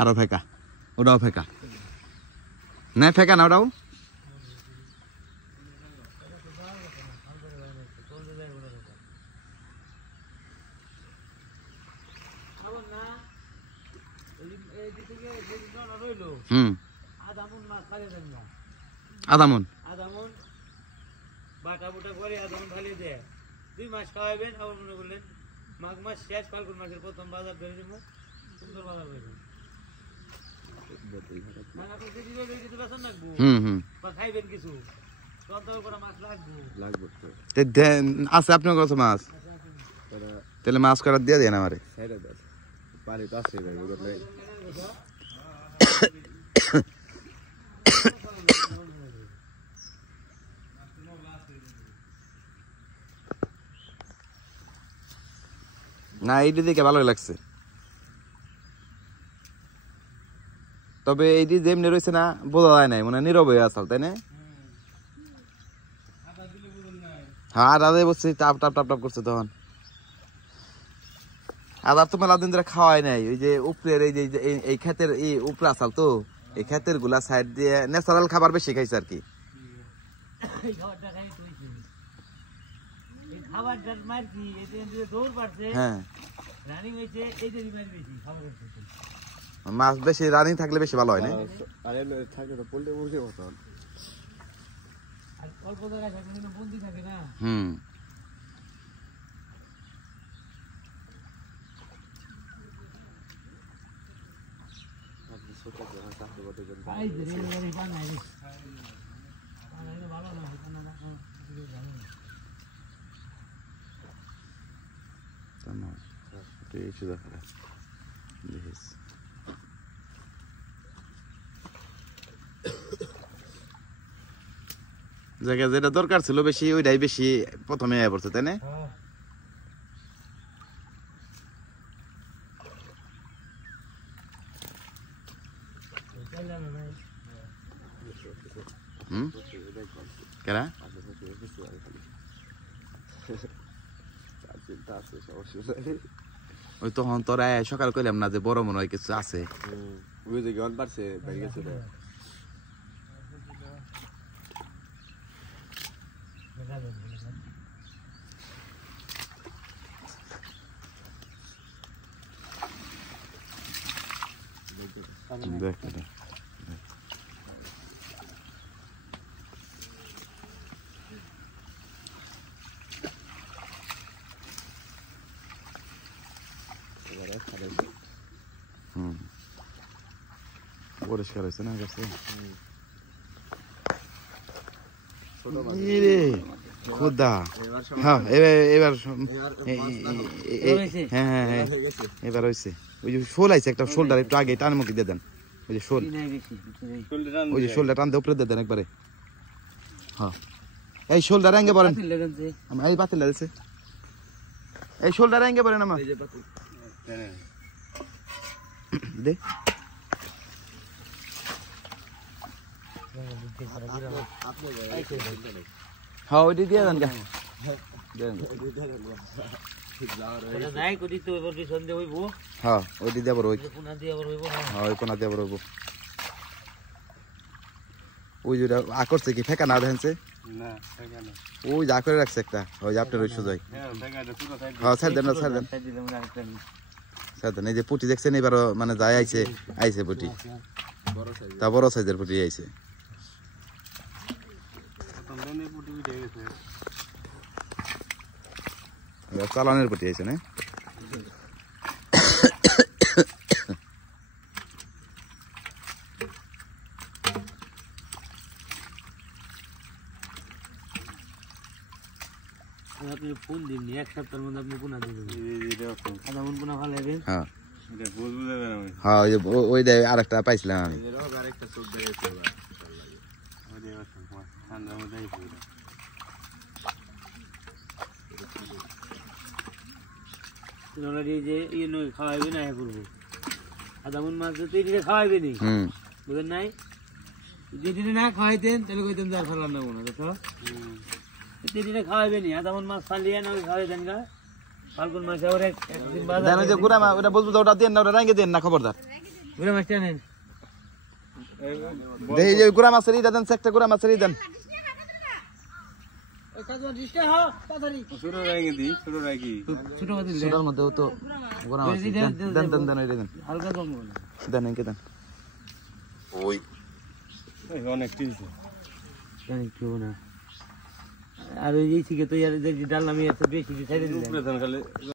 আরো ফেকা ওটাও ফেকা না ফেকা না ওটাও আদামন বাটা বুটা করে আদামন ঢালিয়ে দেয় 2 মাস খাওয়াবেন আবার মনে করলেন মাঘ মাস শেষ ফাল্গুন মাসের প্রথম বাজার ধরে দেবো সুন্দর বাজার হয়েছে আছে আপনার কাছে মাছ তাহলে মাছ করার দিয়ে দেন আমারে না এইটি দেখে ভালোই লাগছে তবে এইটি যেমনি রয়েছে না বোঝা যায় নাই মানে নীরব হয়ে আসল তাই না হ্যাঁ আদা বসছে টাপ টাপ টাপ টাপ করছে তখন আদার তো মেলা দিন ধরে খাওয়াই নাই ওই যে উপরের এই যে এই ক্ষেতের এই উপরে আসাল তো এই ক্ষেতের গুলা সাইড দিয়ে ন্যাচারাল খাবার বেশি খাইছে আর কি মাছ বেশি রানিং থাকলে বেশি ভালো হয় না জায়গা যেটা দরকার ছিল বেশি ওইটাই বেশি প্রথমে আয়া পড়ছে তাই না কেরা ওই তখন তোরা সকাল কইলাম না যে বড় মনে হয় কিছু আছে ওই যে গন পারছে বাইরে গেছে দেখ পরিষ্কার হয়েছে না গেছে খোদা হ্যাঁ এবার হ্যাঁ হ্যাঁ এবার হয়েছে ওই যে শোল আছে একটা শোলটার একটু আগে টান মুখে দিয়ে দেন ওই যে শোল ওই যে শোলটা টানতে উপরে দিয়ে দেন একবারে হ্যাঁ এই শোলটা রেঙ্গে পড়েন এই বাতিল লাগছে এই শোলটা রেঙ্গে পড়েন আমার দে হ্যাঁ ওইটি দিয়ে দেন গা হ্যাঁ ওইটি দিয়ে আবার ওই হ্যাঁ ওই কোনা দিয়ে আবার হইব ওই যেটা আকর্ষে কি ফেঁকা না দেখছে ওই যা করে রাখছে একটা ওই যে আপনার ওই সুযোগ হ্যাঁ ছাড় দেন ছাড় দেন ছাড় দেন এই যে পুটি দেখছেন এবার মানে যাই আইছে আইছে পুটি তা বড় সাইজের পুটি আইছে চালানের পুটি আইছে না আপনি ফোন দিন এক সপ্তাহের মধ্যে আপনি পোনা দিবেন আধা মন পোনা ভালো হবে হ্যাঁ হ্যাঁ ওই দেয় আরেকটা পাইছিলাম আমি খাওয়াইবে না করবো আধা মন মাছ তো খাওয়াইবে নি বুঝলেন নাই যদি না খাওয়াইতেন তাহলে কইতেন যার ফেলাম না কোনো দেখো খাওয়াইবে নি আধা মন মাছ ফালিয়ে না খাওয়াই দেন গা ফাল্গুন মাসে আবার একদিন বাজার ওটা বুঝবো ওটা দেন না ওটা রেঙ্গে দেন না খবরদার গুড়া মাছটা নেন দেখি যে গুড়া মাছের ইটা দেন, একটা গুড়া মাছের ই দেন। ছোট মাছ দিলে ছোটার মধ্যেও তো গুড়া মাছ দেন দেন দেন দেন ওইটা দেন হালকা কম দেন এঁকে দেন। অনেক টিনছে একটু না আর ওই থেকে তো ডাল নামিয়ে বেশি সাইডে দিলে উপরে ধান খালে